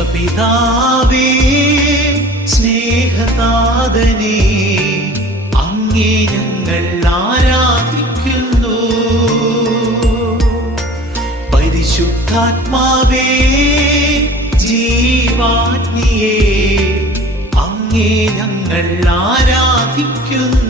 ദൈവപിതാവേ സ്നേഹനാഥനേ, അങ്ങേ ഞങ്ങൾ ആരാധിക്കുന്നു. പരിശുദ്ധാത്മാവേ ജീവാഗ്നിയേ, അങ്ങേ ഞങ്ങൾ ആരാധിക്കുന്നു.